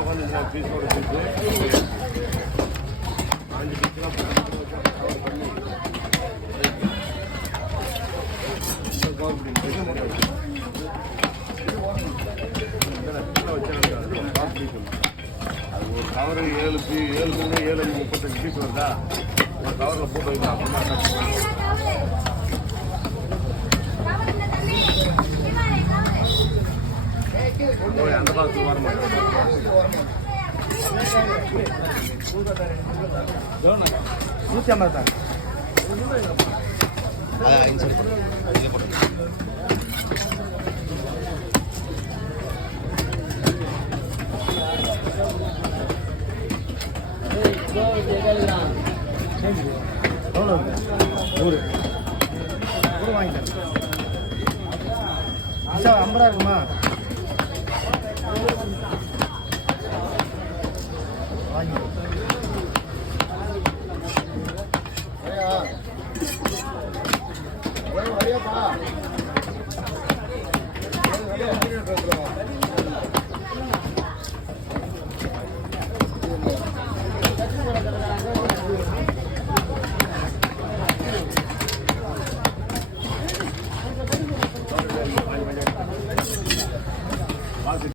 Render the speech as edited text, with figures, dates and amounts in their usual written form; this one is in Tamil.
உட்காந்து பீஸோட பீஸு 5 பீஸ்லாம் பண்ணி அது ஒரு கவரு 7 7 பீஸ் வருதா ஒரு கவரில் போட்டு வைக்கலாம் அப்புறமா அந்த காலத்துக்கு வர மாட்டேன் 150 தான் அதான் இன்சர்ட் இதில் போட்டு எவ்வளோ 100 வாங்கிட்டேன் 50 ரூபா இருக்குமா வாங்கி